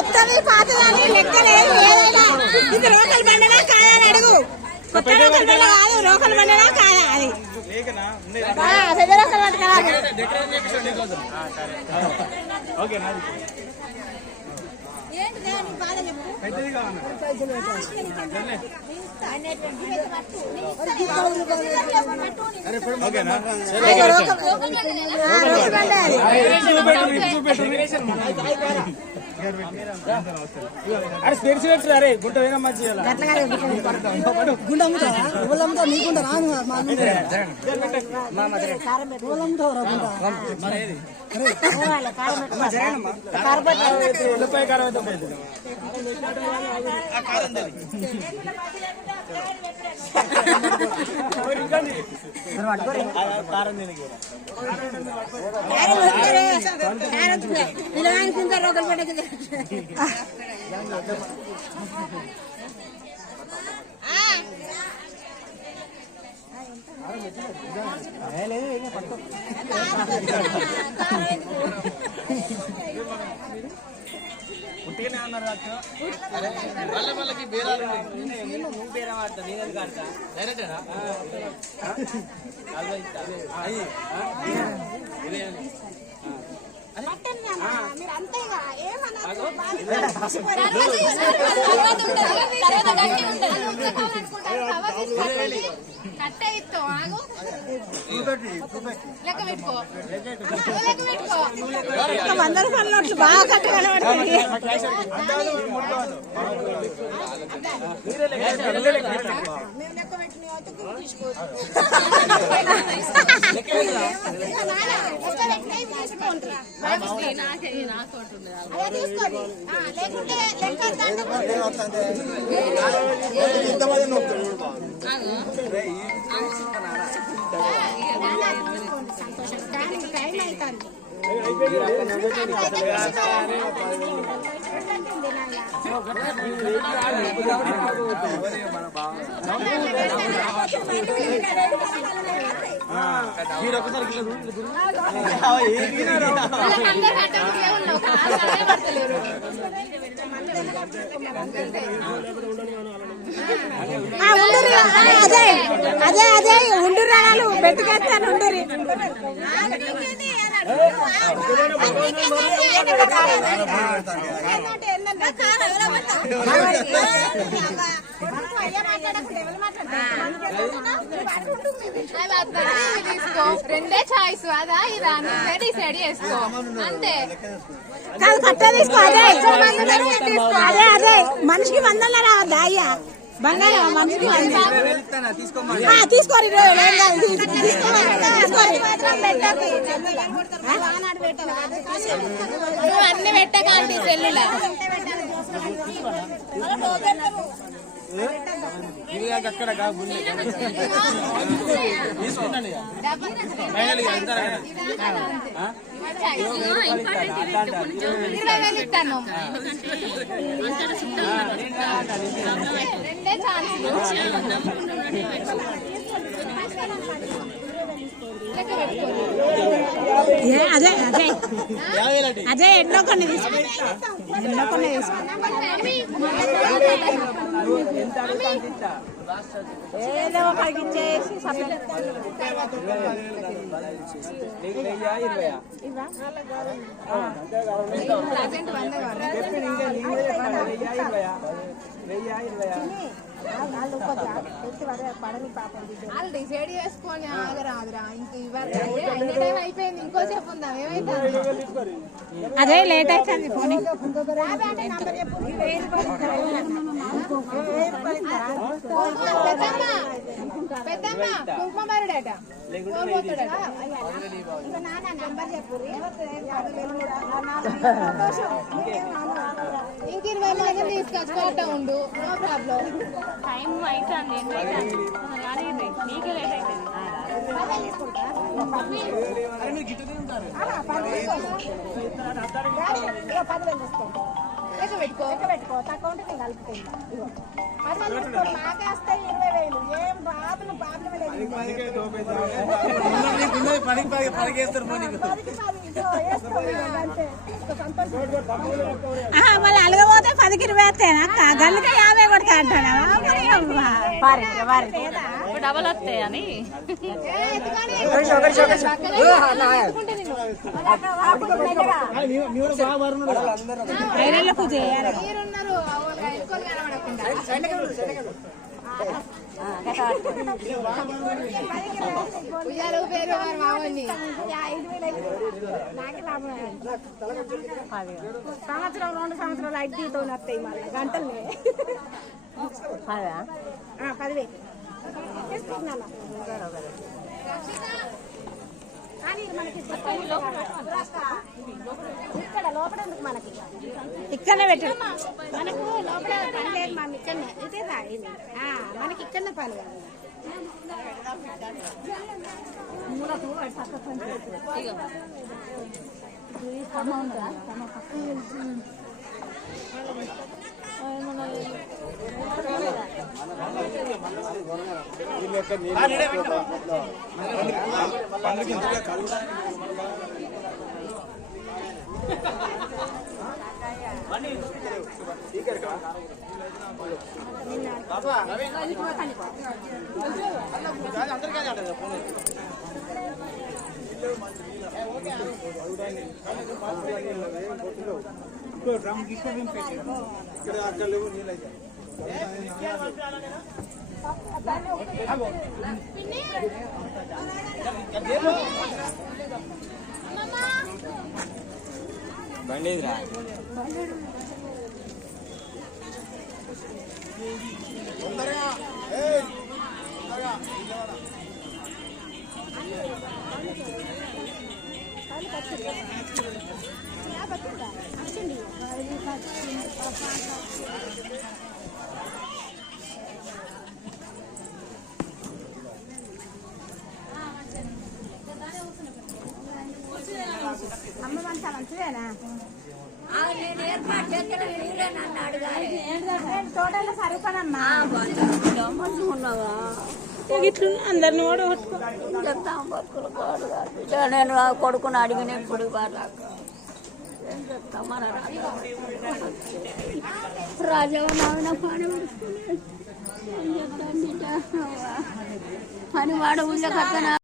కొత్తది పాతదని లెక్కలేదు ఏదైనా. ఇది లోకల్ బండనా కాదా అని అడుగు. కొత్త లోకల్ బండ కాదు, లోకల్ బండనా కాదా అది పెద్ద లోకల్ బండ కాదు. ఏంటిదే నీ బాధ చెప్పు. అరే స్పెట్స్ పెట్టు. అరే గుంట వేరే మంచి గుండ అమ్ముతారా? ఎవరు అమ్ముతారు? నీకుంటా రాను పుట్టిగానే అన్నారు వాళ్ళకి బేరాలు నువ్వు బేరం ఆడతా నేను ఆడతా డైరెక్టరా వంద రూపాయల నోట్లు బాగా కట్టగలబడుతుంది. అదే అదే అదే ఉండు రాళ్ళు పెట్టుకెత్తాను ఉండరు. రెండే చాయిస్ అదా ఇదా డిసైడ్ చేసుకో అంతే. కట్ట తీసుకో. అదే అదే అదే మనిషికి 100 రావద్దా అయ్యా బంగారం మనిషికి తీసుకోరు. అన్ని పెట్టకండి సెల్లులా అదే అదే అదే ఎన్నో కొన్ని తీసుకో. ఎన్నో కొన్ని తీసుకో. ఏదో ఒకటి ఇచ్చేసి వాళ్ళు డిసైడ్ చేసుకొని ఆగరాదురా. ఇంక అయిపోయింది. ఇంకో చెప్పుందాం ఏమైతే అదే లేట్ అవుతుంది. ఫోన్ పెద్దమ్మ కుంకుమ మరుడట ఇంక 20 మంది తీసుకొచ్చుకోవటం ఉండు. No problem. టైం అవుతుంది. నీకే లేట్ అవుతుంది. పెట్టుకో తక్కువ ఉంటే నేను కలుపుకుంటా. మాకేస్తే 20,000 ఏం బాబులు మళ్ళీ అలగపోతే 10కి 20 వస్తాయనా గల్లుగా 50 కొడతా అంటాడా డబల్ వస్తాయి అని ఐరన్లకు చేయాలి సంవత్సరం 2 సంవత్సరాలు ఐటీతో వస్తాయి మళ్ళీ గంటలనే 10,000 తీసుకుంటున్నా ఇక్కడ లోపల మనకి ఇక్కడనే పెట్టాడు మనకు లోపల పని లేదు మనం ఇక్కడనే ఇదే మనకి ఇక్కడనే పని కాదు అక్కడ లేవు నీళ్ళైతే బండిరా అమ్మమంతా మంచిదేనా తోటలో సరిపడమ్మా ఇట్లు అందరిని కూడా చెప్తాం బతుకులు నేను కొడుకుని అడిగిన ఇప్పుడు ఏం చెప్తాం మన రాజా నాన్న పని పని వాడు ఊళ్ళో కట్టనా